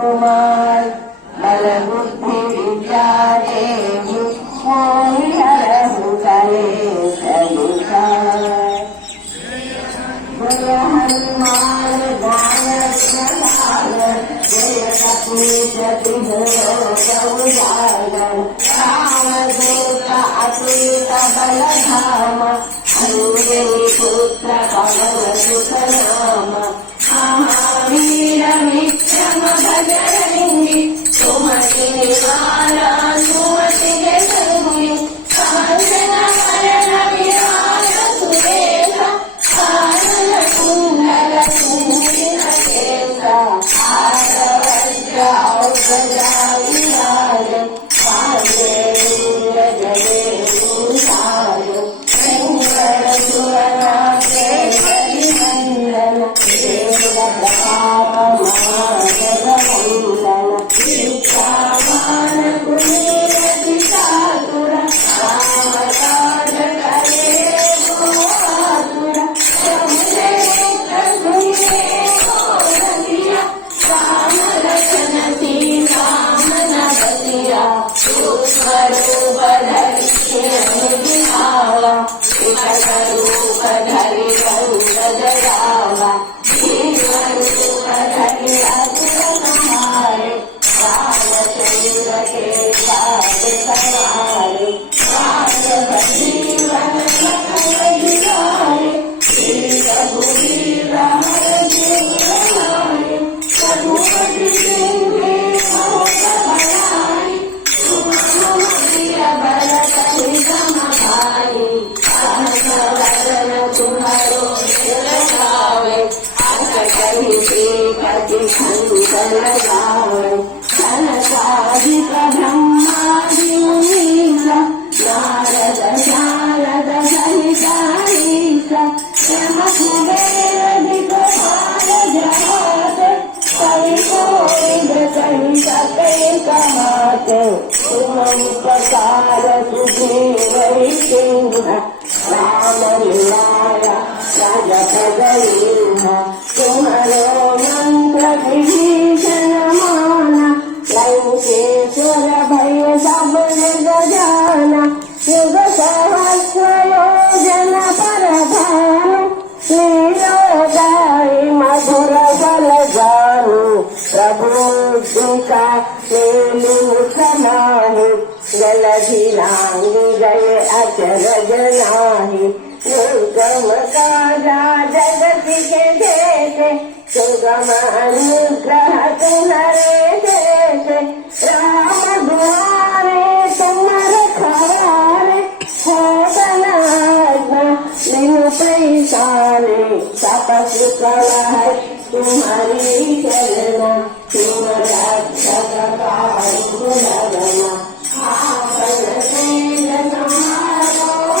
कुमार बल बुद्धि विद्या देवी जय हनुमान ज्ञान जय कपीशति रामदूत अतुलित बल धाम अंजनी पुत्र पवन सुत नाम महावीर विक्रम भजरंगी सुमति निवारा सुमति जय कांचन वरण विराज सुरेश कानन कुंडल कुंडिन केसा आरवज्र औषधा विराज पांडेय जनेऊ साज शंकर सुरना केसरी नंदन देव प्रताप महाजगवंदन विद्यावान गुणीयति चातुर राम काज करे को आतुर समुझे सुनिए को रसिया राम लखन सीता मन बसिया स्वरूप धरि अनुदिहावा विकट रूप धरि पंकज रावा रूप धरि असुर संहारे रामचंद्र के साथ सवारे जीवन लखन जियारे श्री रघुवीर हर जीवनारे रघुपति सिंहे बहुत बड़ाई सुमन प्रिय भरत हितम भाई सहस्रवदन तुम्हारो सिर गावे अस कहि श्रीपति कंचन गावे सनकादिक ब्रह्मादि मुनीसा नारद शारद सहित ईसा यम कुबेर दिक्पाल जहाते कवि कोविद कहि सके कहाते तुम उपकार सुग्रीव सिंह राम मिलाया राजपद तुम्हारो मंत्र विभीषण माना लंकेश्वर भय सब जाना युग सहस्र योजन पर भानु लीलोदाई मधुर बल जानु प्रभु का लीलुख नाही जलधि लांगी गए अचरज नाही दुर्गम काजा जगति के देते सुगम अनुग्रह तुम्हारे देते राम दुआरे तुम रखवारे हो बना बिनु पैसारे तपस्वी कल है तुम्हारी चलना, तुम रक्षक पालक लगना, आपन सेन तुम्हारो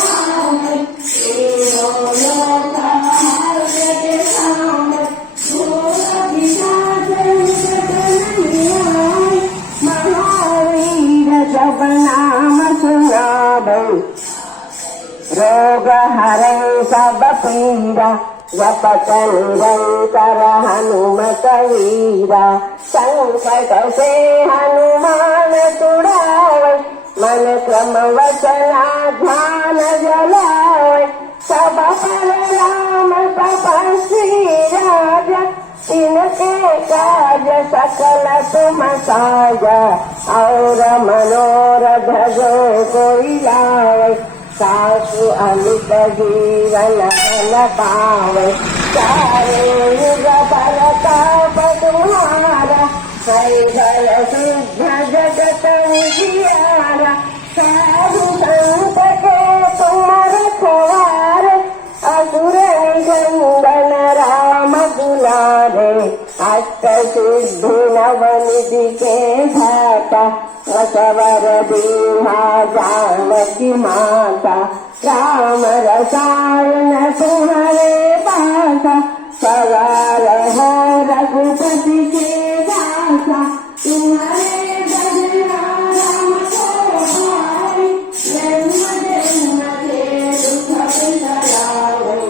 है, तीनों लोक हारते सामर, भूत पिशाच निकट नहीं आए, महावीर जब नाम सुनावो, रोग हरे सब पीड़ा, जपत निरंतर हनुमत वीरा, संकट से हनुमान छुड़ावे, मन क्रम वचना ध्यान जलावे, सब पर राम तपस्वी राजा, इनके काज सकल तुम साजा, और मनोरथ जो कोई लावे, सासु अमित जीवन फल पावे, चारे युग परताप तुम्हारा, है भल सिद्ध जगत विजियारा, साधु संत के तुम रखवारे, असुर निकंदन राम दुलारे, अष्ट सिद्धि नवनिधि के धाता, असवर दीहा जानकी माता, राम रसायन तुम्हारे पासा, सवार हो रघुपति के दासा, तुम्हारे भजना राम को भाई, जन्म जन्म के दुख बिसरावे,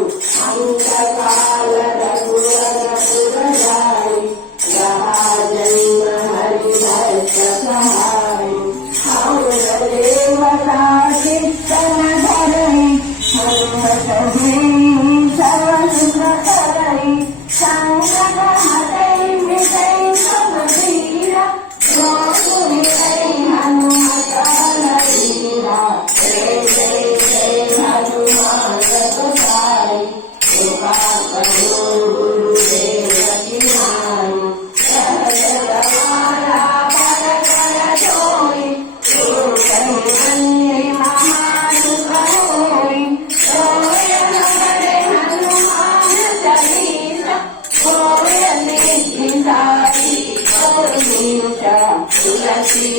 अंत काल रघुवर पुर जाई, रहा जन्म हरि भक्त सहाय, और देवता कीर्तन धरई, हनुमत जी सर्व सुख करई, संकट हटई मिटई सब पीरा, रोग मिटई हनुमत बलबीरा, जय जय जय हनुमान गोसाई, कृपा करो गुरुदेव की नाई, सहज गवारा पर कर जोई, गुरु कहि महान कहोई, सोय नगरे हनुमान चालीसा, सोय निधि साई और मीठा, तुलसी